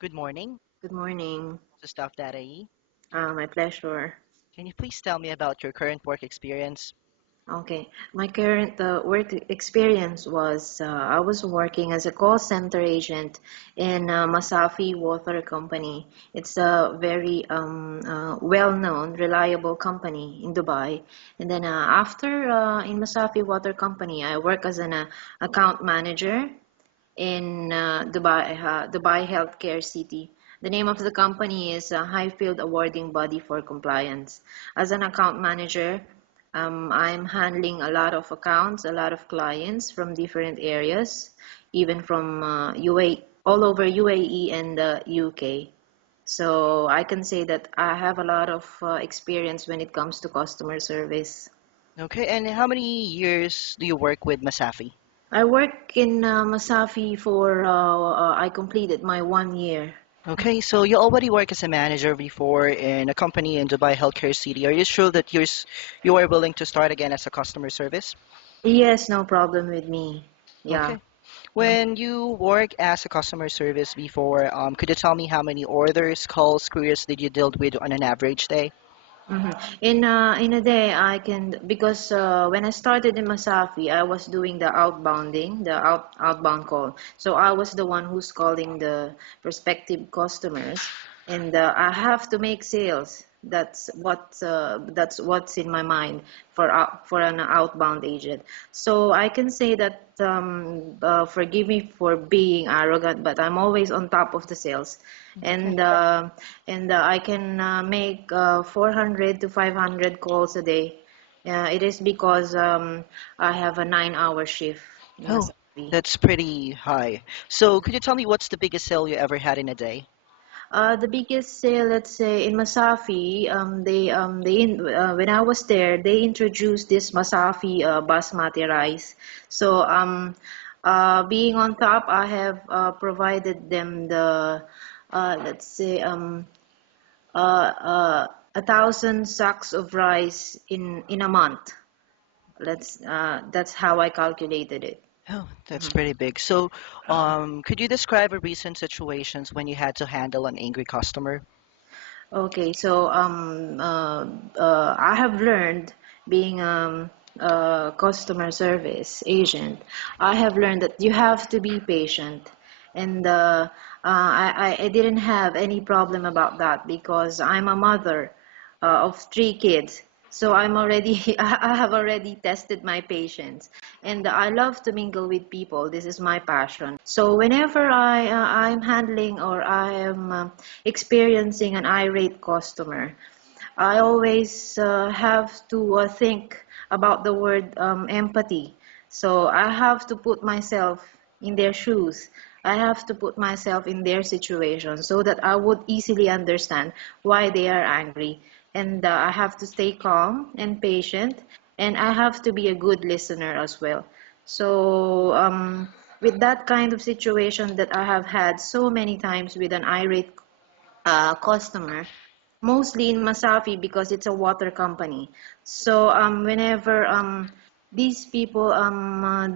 Good morning. Good morning. This is Staff Data E. My pleasure. Can you please tell me about your current work experience? Okay, my current work experience was I was working as a call center agent in Masafi Water Company. It's a very well-known, reliable company in Dubai. And then after in Masafi Water Company, I work as an account manager in Dubai Healthcare City. The name of the company is Highfield Awarding Body for Compliance. As an account manager, I'm handling a lot of accounts, a lot of clients from different areas, even from all over UAE and the UK. So I can say that I have a lot of experience when it comes to customer service. Okay, and how many years do you work with Masafi? I work in Masafi for, I completed my 1 year. Okay, so you already work as a manager before in a company in Dubai Healthcare City. Are you sure that you are willing to start again as a customer service? Yes, no problem with me. Yeah. Okay. When you work as a customer service before, could you tell me how many orders, calls, queries did you deal with on an average day? hmm In a day, I can because when I started in Masafi, I was doing the outbounding, the outbound call. So I was the one who's calling the prospective customers, and I have to make sales. That's what's in my mind for an outbound agent. So I can say that forgive me for being arrogant, but I'm always on top of the sales, Okay. and I can make 400 to 500 calls a day. It is because I have a 9-hour shift in Oh, Masabi. that's pretty high. So could you tell me what's the biggest sale you ever had in a day? The biggest sale, let's say, in Masafi, when I was there, they introduced this Masafi basmati rice. So, being on top, I have provided them the, let's say, uh, uh, 1,000 sacks of rice in a month. That's how I calculated it. Oh, that's Mhm. pretty big. So, could you describe a recent situations when you had to handle an angry customer? Okay, so I have learned being a customer service agent. I have learned that you have to be patient, and I didn't have any problem about that because I'm a mother of 3 kids. So I'm already I have already tested my patience, and I love to mingle with people. This is my passion. So whenever I'm handling or I am experiencing an irate customer, I always have to think about the word empathy. So I have to put myself in their shoes. I have to put myself in their situation so that I would easily understand why they are angry. And I have to stay calm and patient, and I have to be a good listener as well. So, with that kind of situation that I have had so many times with an irate customer, mostly in Masafi because it's a water company. So whenever these people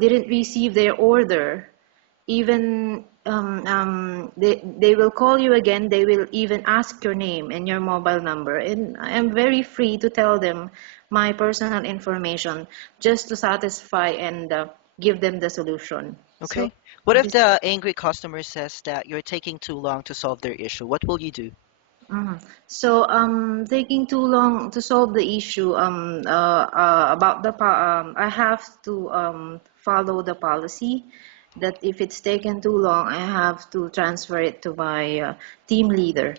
didn't receive their order, even they will call you again. They will even ask your name and your mobile number, and I am very free to tell them my personal information just to satisfy and give them the solution. So Okay. What if this. the angry customer says that you're taking too long to solve their issue? What will you do? So, taking too long to solve the issue about I have to follow the policy that if it's taken too long, I have to transfer it to my team leader.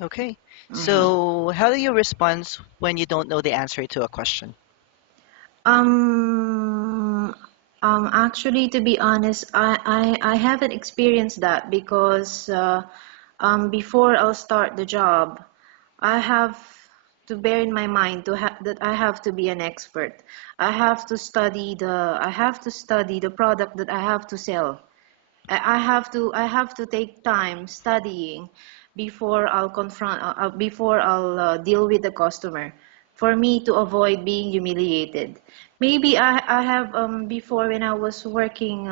Okay. hmm So, how do you respond when you don't know the answer to a question? Um, Actually, to be honest, I haven't experienced that because before I'll start the job, I have to bear in my mind that I have to be an expert. I have to study the product that I have to sell. I have to take time studying before I'll deal with the customer for me to avoid being humiliated. Maybe I have before when I was working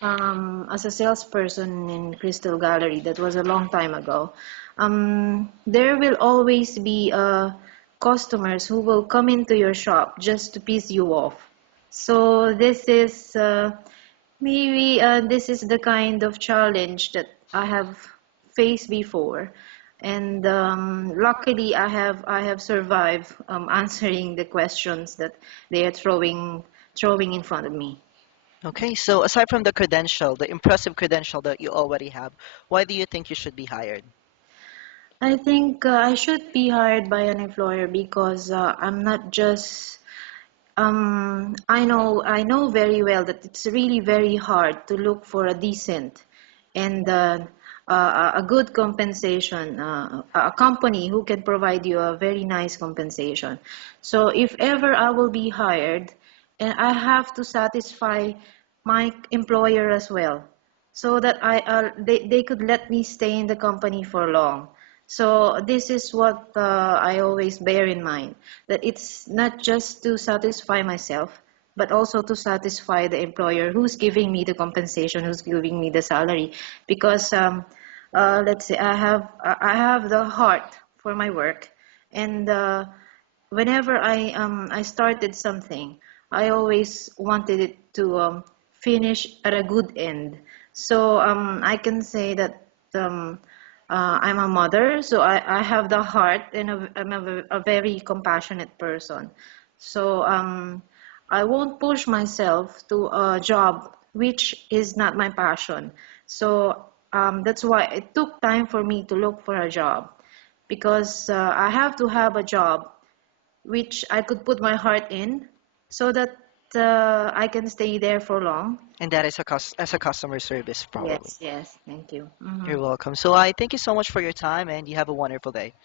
As a salesperson in Crystal Gallery, that was a long time ago, there will always be customers who will come into your shop just to piss you off. So this is the kind of challenge that I have faced before, and luckily I have survived answering the questions that they are throwing in front of me. Okay, so aside from the credential, the impressive credential that you already have, why do you think you should be hired? I think I should be hired by an employer because I'm not just I know very well that it's really very hard to look for a decent and a good compensation, a company who can provide you a very nice compensation. So if ever I will be hired, and I have to satisfy my employer as well, so that they could let me stay in the company for long. So this is what I always bear in mind, that it's not just to satisfy myself, but also to satisfy the employer who's giving me the compensation, who's giving me the salary. Because let's say I have the heart for my work, and whenever I started something, I always wanted it to finish at a good end. So I can say that I'm a mother, so I have the heart, and I'm a very compassionate person. So I won't push myself to a job which is not my passion. So that's why it took time for me to look for a job, because I have to have a job which I could put my heart in, so that I can stay there for long. And that is as a customer service, probably. Yes, yes, thank you. You're welcome. So I thank you so much for your time, and you have a wonderful day.